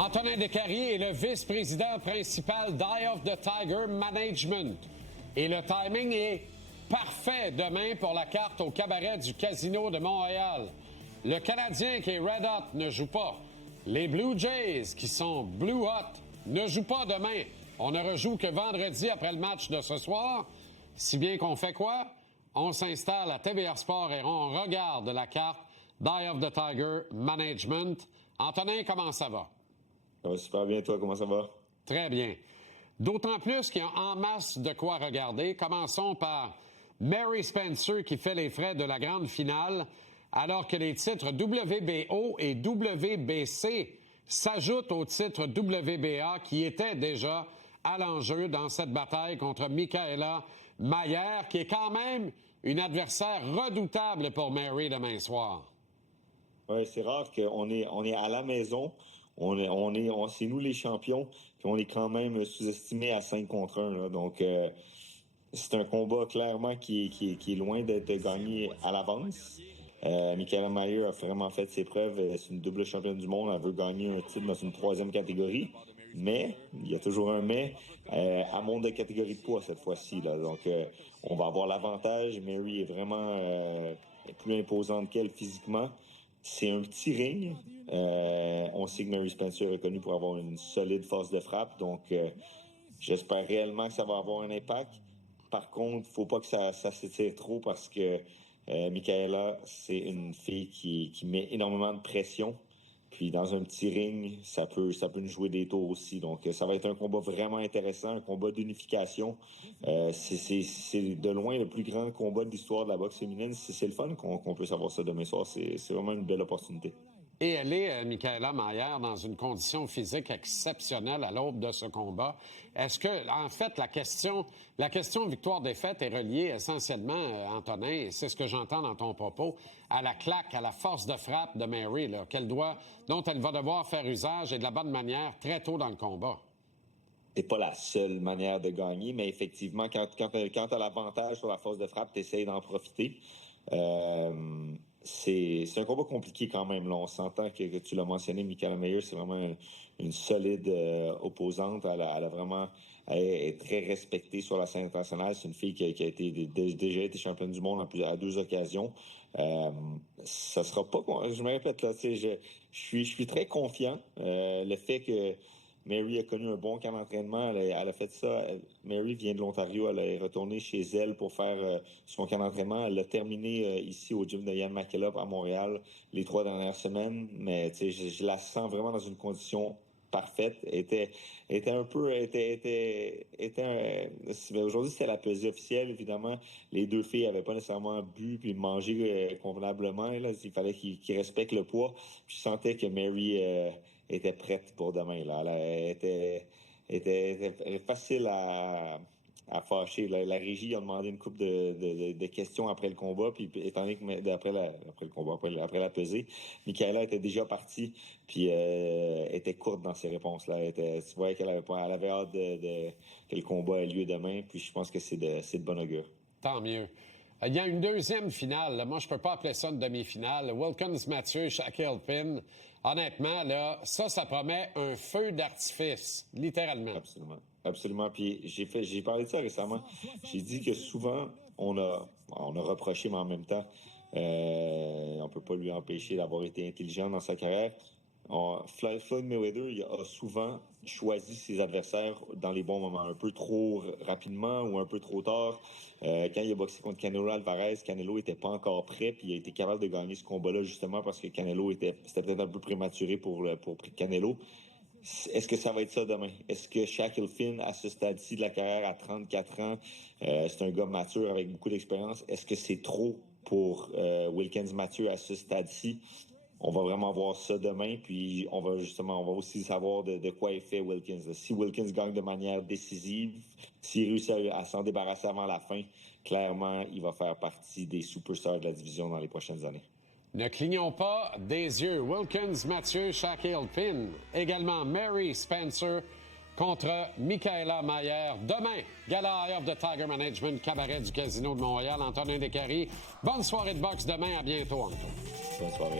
Antonin Descaries est le vice-président principal d'Eye of the Tiger Management. Et le timing est parfait demain pour la carte au cabaret du Casino de Montréal. Le Canadien qui est Red Hot ne joue pas. Les Blue Jays qui sont Blue Hot ne jouent pas demain. On ne rejoue que vendredi après le match de ce soir. Si bien qu'on fait quoi? On s'installe à TVR Sport et on regarde la carte d'Eye of the Tiger Management. Antonin, comment ça va? Ça va super bien, toi, comment ça va? Très bien. D'autant plus qu'il y a en masse de quoi regarder. Commençons par Mary Spencer qui fait les frais de la grande finale, alors que les titres WBO et WBC s'ajoutent au titre WBA qui était déjà à l'enjeu dans cette bataille contre Mikaela Mayer, qui est quand même une adversaire redoutable pour Mary demain soir. Oui, c'est rare qu'on est à la maison. C'est nous les champions, puis on est quand même sous-estimé à 5 contre 1. Là. Donc, c'est un combat clairement qui est loin d'être gagné à l'avance. Mikaela Mayer a vraiment fait ses preuves. C'est une double championne du monde. Elle veut gagner un titre dans une 3e catégorie. Mais, il y a toujours un mais, à monde de catégorie de poids cette fois-ci. Là. Donc, on va avoir l'avantage. Mary est vraiment plus imposante qu'elle physiquement. C'est un petit ring. On sait que Mary Spencer est connue pour avoir une solide force de frappe. Donc, j'espère réellement que ça va avoir un impact. Par contre, faut pas que ça s'étire trop parce que Mikaela, c'est une fille qui met énormément de pression. Puis dans un petit ring, ça peut nous jouer des tours aussi. Donc, ça va être un combat vraiment intéressant, un combat d'unification. C'est de loin le plus grand combat de l'histoire de la boxe féminine. C'est le fun qu'on peut savoir ça demain soir. C'est vraiment une belle opportunité. Et elle est, Mikaela Mayer, dans une condition physique exceptionnelle à l'aube de ce combat. Est-ce que, en fait, la question victoire-défaite est reliée essentiellement, Antonin, et c'est ce que j'entends dans ton propos, à la claque, à la force de frappe de Mary, là, dont elle va devoir faire usage et de la bonne manière très tôt dans le combat? C'est pas la seule manière de gagner, mais effectivement, quand t'as l'avantage sur la force de frappe, t'essayes d'en profiter. C'est un combat compliqué quand même. Là. On s'entend que tu l'as mentionné, Mikaela Mayer, c'est vraiment une solide opposante. Elle est très respectée sur la scène internationale. C'est une fille qui a déjà été championne du monde à 2 occasions. Ça sera pas... Je me répète, là, je suis très confiant. Le fait que Mary a connu un bon camp d'entraînement. Elle a fait ça. Mary vient de l'Ontario. Elle est retournée chez elle pour faire son camp d'entraînement. Elle l'a terminé ici au gym de Ian McKillop à Montréal les 3 dernières semaines. Mais je la sens vraiment dans une condition parfaite. Aujourd'hui, c'était la pesée officielle, évidemment. Les 2 filles n'avaient pas nécessairement bu puis mangé convenablement. Là. Il fallait qu'ils respectent le poids. Puis je sentais que Mary était prête pour demain. Là. Elle était facile à fâcher. La régie a demandé une couple de questions après le combat, puis étant donné que après la pesée, Mikaela était déjà partie, puis était courte dans ses réponses. Là. Tu voyais qu'elle avait hâte que le combat ait lieu demain, puis je pense que c'est de bon augure. Tant mieux. Il y a une 2e finale. Moi, je peux pas appeler ça une demi-finale. Wilkins-Mathieu, Shaquille Pin. Honnêtement, là, ça promet un feu d'artifice, littéralement. Absolument. Puis j'ai parlé de ça récemment. J'ai dit que souvent, on a reproché, mais en même temps, on peut pas lui empêcher d'avoir été intelligent dans sa carrière. Floyd Mayweather il a souvent choisi ses adversaires dans les bons moments, un peu trop rapidement ou un peu trop tard. Quand il a boxé contre Canelo Alvarez, Canelo était pas encore prêt, puis il a été capable de gagner ce combat-là justement parce que Canelo c'était peut-être un peu prématuré pour Canelo. Est-ce que ça va être ça demain? Est-ce que Shaquille Finn, à ce stade-ci de la carrière, à 34 ans, c'est un gars mature avec beaucoup d'expérience, est-ce que c'est trop pour Wilkins-Mathieu à ce stade-ci? On va vraiment voir ça demain, puis on va aussi savoir de quoi est fait Wilkins. Si Wilkins gagne de manière décisive, s'il réussit à s'en débarrasser avant la fin, clairement, il va faire partie des superstars de la division dans les prochaines années. Ne clignons pas des yeux. Wilkins-Mathieu, Shaquille Pin, également Mary Spencer contre Mikaela Mayer. Demain, Gala Eye of the Tiger Management, cabaret du Casino de Montréal. Antonin Descaries. Bonne soirée de boxe demain. À bientôt, Anto. Bonne soirée.